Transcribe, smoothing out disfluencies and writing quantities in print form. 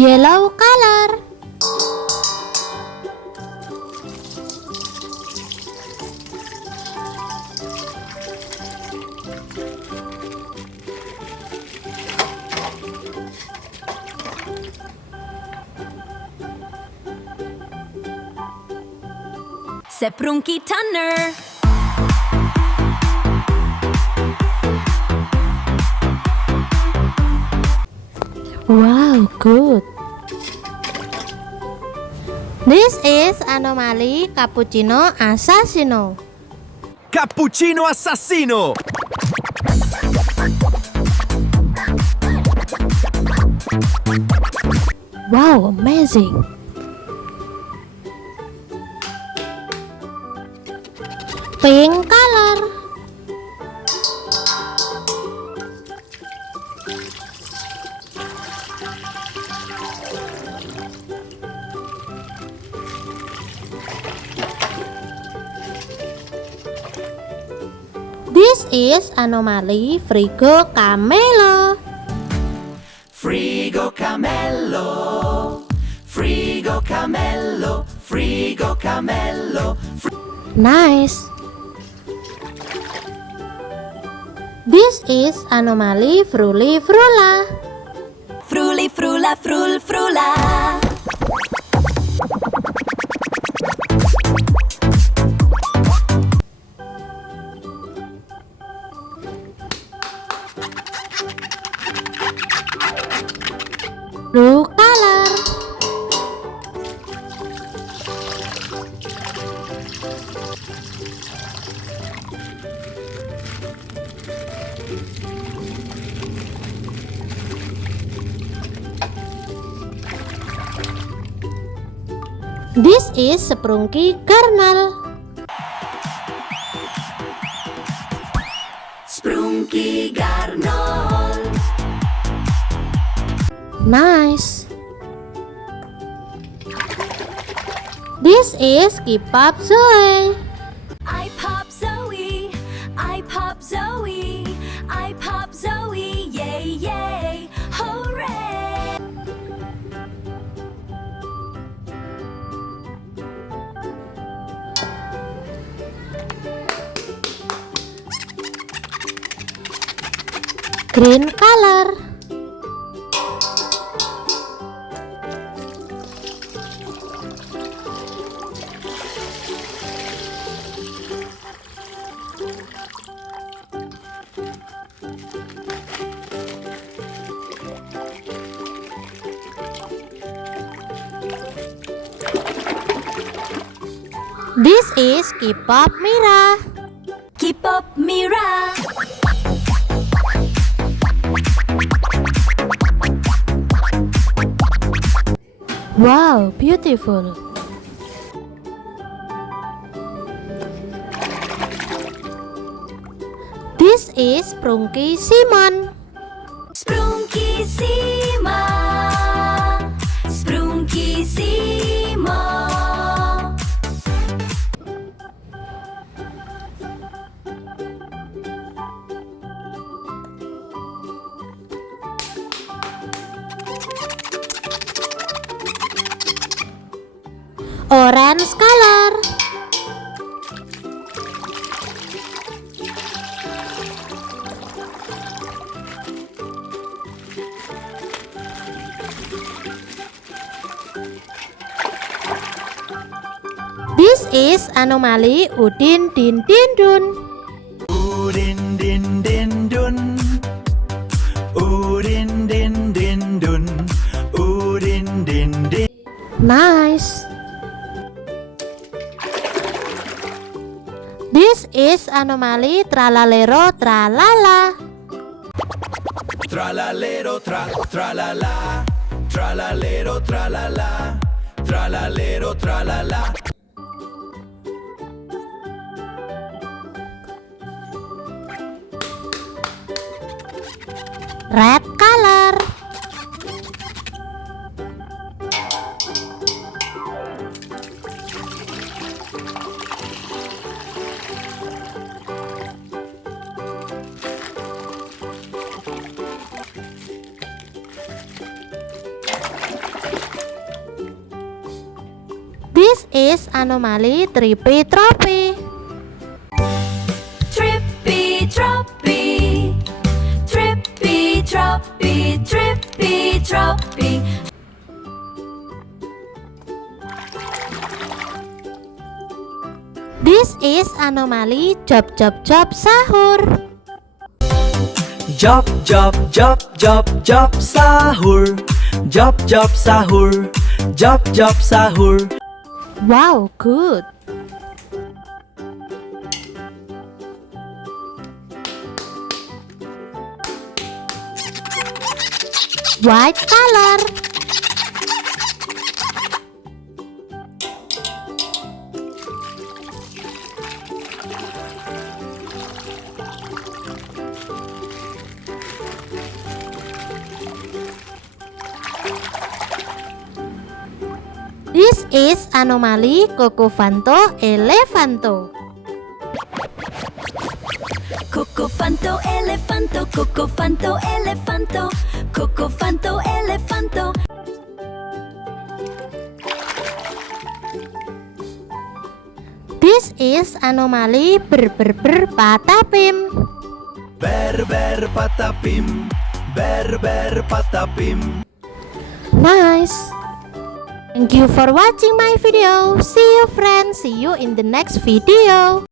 Yellow color. Seprungki Tanner. Wow, good. This is anomaly cappuccino assassino. Cappuccino assassino! Wow, amazing. Pink color. This is anomaly Frigo Camelo. Frigo Camello, Frigo Camello, Frigo Camello. Nice. This is anomaly Fruli Frula. Fruli frula frul frula. Blue color. This is Sprunky Kernel. Sprunky Garnol. Nice. This is K-pop Zoe. I pop Zoe, I pop Zoe, I pop Zoe, yay yay, hooray! Green color. This is K-pop Mira. Keep up Mira. Wow, beautiful. This is Sprunky Simon. Sprunky Sima, Sprunky Sima. Orange color. This is anomaly Udin Din Din Dun. Udin din din dun, Udin din din dun, Udin din din. Nice. This is anomaly Tralalero Tralala. Tralalero tra, tralala, tralalero tralala, tralalero tralala. Red color. is anomaly Trippy Troppy. Trippy Troppy, Trippy Troppy, Trippy Troppy. This is anomaly Job Job Job Sahur. Job, job, job, job, job sahur. Job, job sahur. Job, job sahur. Wow, good. White color. This is anomaly Cocofanto Elefanto. Cocofanto elefanto, Cocofanto elefanto, Cocofanto elefanto. This is anomaly Patapim. Ber, ber, patapim. Ber, ber, patapim. Nice. Thank you for watching my video. See you friends. See you in the next video.